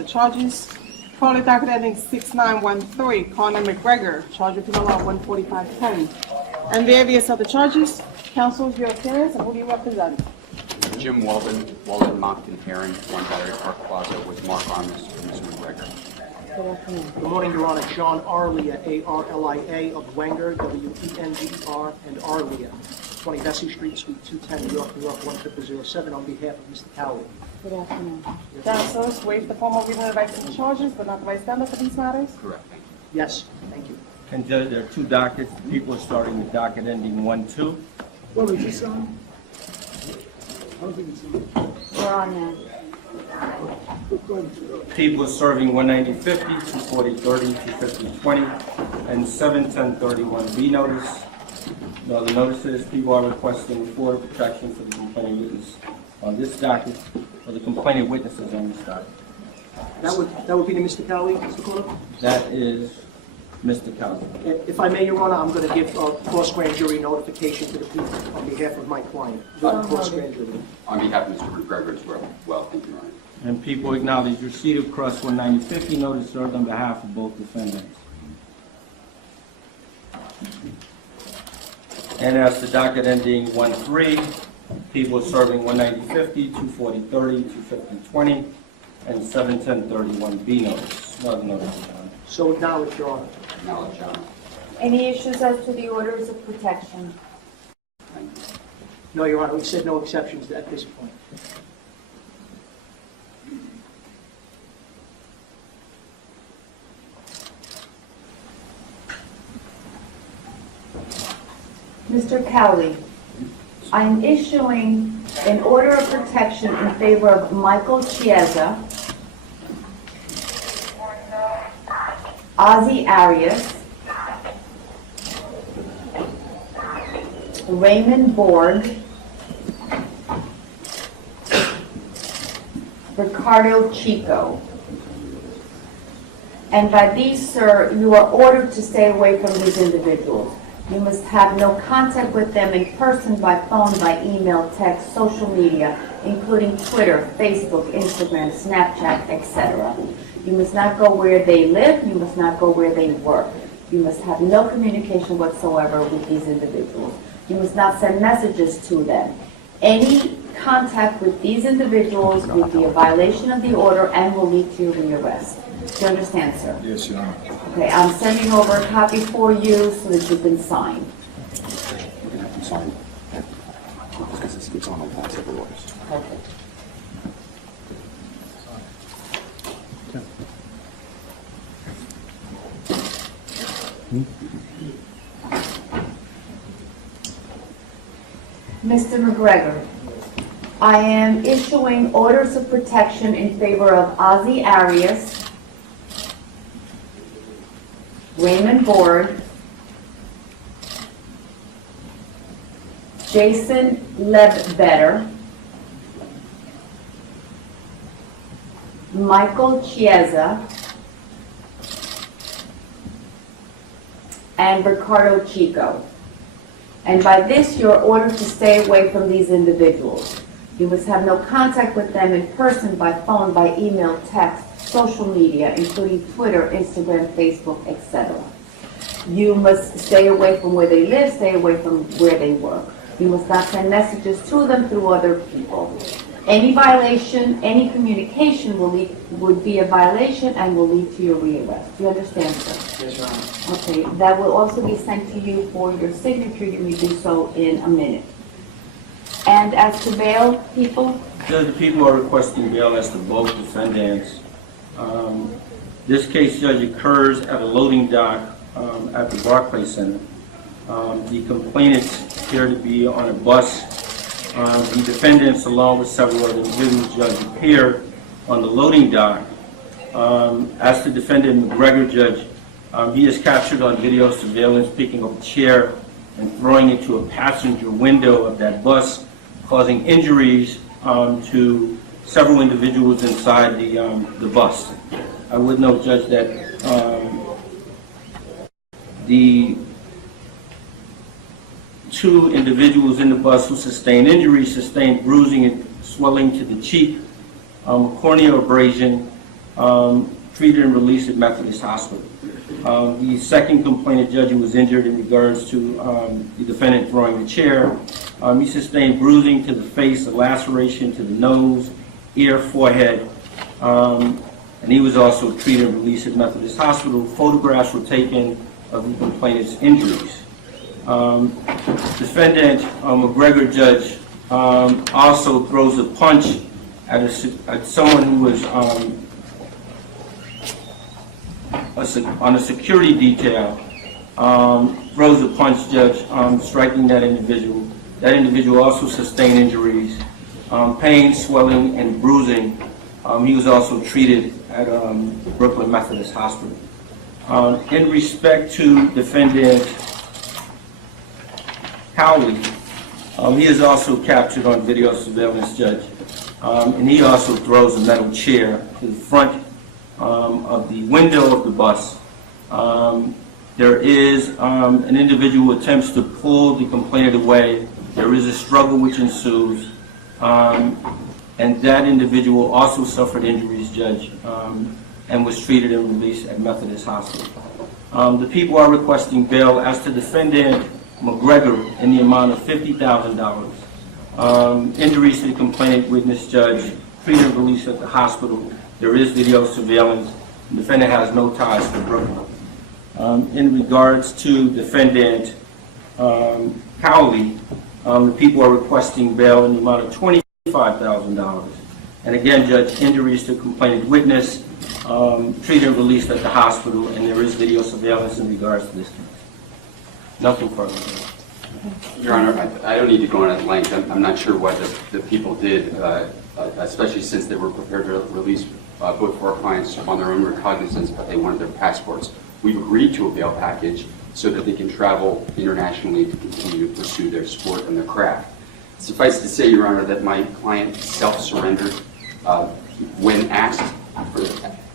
the charges. Calling docket ending 6913, Conor McGregor, charged with penal law 14510. And various other charges. Counsel, your appearance, and who do you represent? Jim Walden, Moncton, Heron, 1 Battery Park Plaza with Mark Armis for Mr. McGregor. Good afternoon. Good morning, Your Honor. John Arlia, A-R-L-I-A, of Wenger, W-E-N-G-E-R, and Arlia, 20 Vesey Street, Suite 210, New York, New York, 10007, on behalf of Mr. Cowley. Good afternoon. Counsel, waive the formal reading of the rights and charges, but not the right standard for these matters? Correct. Thank you. Yes, thank you. And Judge, there are 2 dockets. People are starting with docket ending 1-2. Well, is this on? I don't think it's on. We're on now. Go ahead. People are serving 190-50, 240-30, 250-20, and 710-31B notice. The other notices, people are requesting for protection for the complaining witness on this docket, or the complaining witnesses on this docket. That would be to Mr. Cowley, Mr. Connor? That is Mr. Cowley. If I may, Your Honor, I'm going to give a cross-grand jury notification to the people on behalf of my client. Cross-grand jury. On behalf of Mr. McGregor as well, thank you, Your Honor. And people acknowledge receipt of cross 190-50 notice served on behalf of both defendants. And as to docket ending 1-3, people are serving 190-50, 240-30, 250-20, and 710-31B notice. Another notice, Your Honor. So acknowledge, Your Honor. Acknowledge, Your Honor. Any issues as to the orders of protection? Thank you. No, Your Honor, we said no exceptions at this point. Mr. Cowley, I am issuing an order of protection in favor of Michael Chiesa, Ozzie Arias, Raymond Borg, Ricardo Chico. And by these, sir, you are ordered to stay away from these individuals. You must have no contact with them in person, by phone, by email, text, social media, including Twitter, Facebook, Instagram, Snapchat, etc. You must not go where they live. You must not go where they work. You must have no communication whatsoever with these individuals. You must not send messages to them. Any contact with these individuals would be a violation of the order and will lead to your rearrest. Do you understand, sir? Yes, Your Honor. Okay, I'm sending over a copy for you so that you can sign. We're going to have to sign because it's on all several orders. Okay. Mr. McGregor, I am issuing orders of protection in favor of Ozzie Arias, Raymond Borg, Jason Ledbetter, Michael Chiesa, and Ricardo Chico. And by this, you're ordered to stay away from these individuals. You must have no contact with them in person, by phone, by email, text, social media, including Twitter, Instagram, Facebook, etc. You must stay away from where they live, stay away from where they work. You must not send messages to them through other people. Any violation, any communication would be a violation and will lead to your rearrest. Do you understand, sir? Yes, Your Honor. Okay, that will also be sent to you for your signature. You may do so in a minute. And as to bail, people? Judge, the people are requesting bail as to both defendants. This case, Judge, occurs at a loading dock at the Barclays Center. The complainants appear to be on a bus. The defendants, along with several other individuals, Judge, appear on the loading dock. As to defendant McGregor, Judge, he is captured on video surveillance picking up a chair and throwing it to a passenger window of that bus, causing injuries to several individuals inside the bus. I would note, Judge, that the 2 individuals in the bus who sustained injuries sustained bruising and swelling to the cheek, corneal abrasion, treated and released at Methodist Hospital. The second complainant, Judge, who was injured in regards to the defendant throwing the chair, he sustained bruising to the face, a laceration to the nose, ear, forehead, and he was also treated and released at Methodist Hospital. Photographs were taken of the complainant's injuries. Defendant McGregor, Judge, also throws a punch at someone who was on a security detail, throws a punch, Judge, striking that individual. That individual also sustained injuries, pain, swelling, and bruising. He was also treated at Brooklyn Methodist Hospital. In respect to defendant Cowley, he is also captured on video surveillance, Judge, and he also throws a metal chair to the front of the window of the bus. There is an individual who attempts to pull the complainant away. There is a struggle which ensues, and that individual also suffered injuries, Judge, and was treated and released at Methodist Hospital. The people are requesting bail as to defendant McGregor in the amount of $50,000. Injuries to the complainant witness, Judge, treated and released at the hospital. There is video surveillance. The defendant has no ties to Brooklyn. In regards to defendant Cowley, the people are requesting bail in the amount of $25,000. And again, Judge, injuries to complainant witness, treated and released at the hospital, and there is video surveillance in regards to this case. Nothing further. Your Honor, I don't need to go on at length. I'm not sure what the people did, especially since they were prepared to release both of our clients on their own recognizance, but they wanted their passports. We've agreed to a bail package so that they can travel internationally to continue to pursue their sport and their craft. Suffice to say, Your Honor, that my client self-surrendered when asked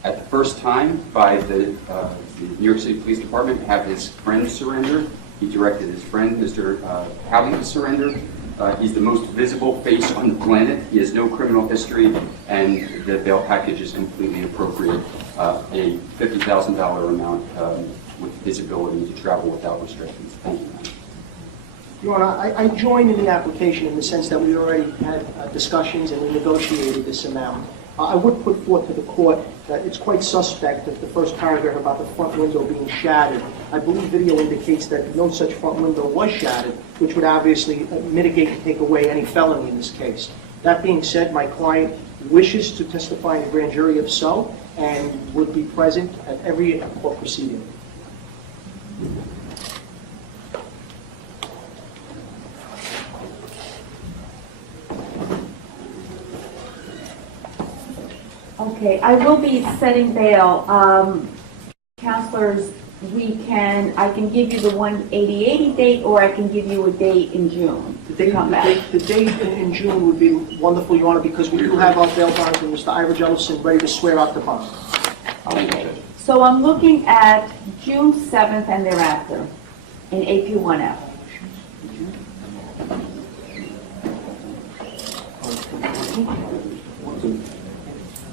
at the first time by the New York City Police Department to have his friend surrender. He directed his friend, Mr. Cowley, to surrender. He's the most visible face on the planet. He has no criminal history, and the bail package is completely appropriate. A $50,000 amount with his ability to travel without restrictions. Thank you. Your Honor, I joined in the application in the sense that we already had discussions and we negotiated this amount. I would put forth to the court that it's quite suspect that the first paragraph about the front window being shattered. I believe video indicates that no such front window was shattered, which would obviously mitigate and take away any felony in this case. That being said, my client wishes to testify in the grand jury if so, and would be present at every court proceeding. Okay, I will be setting bail. Counselors, I can give you the 180 date, or I can give you a date in June. The date in June would be wonderful, Your Honor, because we do have our bail bonds and Mr. Ira Jellison ready to swear out the bond. Okay, so I'm looking at June 7th and thereafter in AP1F.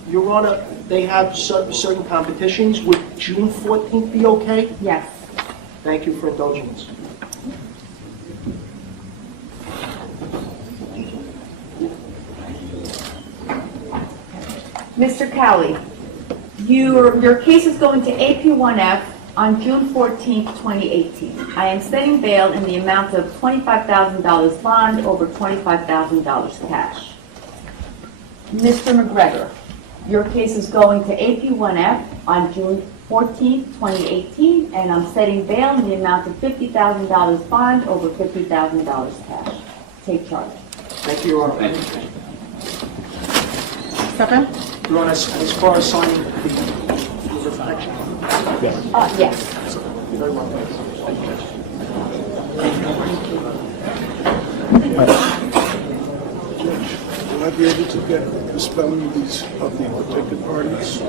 Your Honor, they have certain competitions. Would June 14th be okay? Yes. Thank you for indulging us. Mr. Cowley, your case is going to AP1F on June 14th, 2018. I am setting bail in the amount of $25,000 bond over $25,000 cash. Mr. McGregor, your case is going to AP1F on June 14th, 2018, and I'm setting bail in the amount of $50,000 bond over $50,000 cash. Take charge. Thank you, Your Honor. Thank you. Step in. Your Honor, as far as signing the protection. Yes. Very well. Will I be able to get the spelling of the protected parties?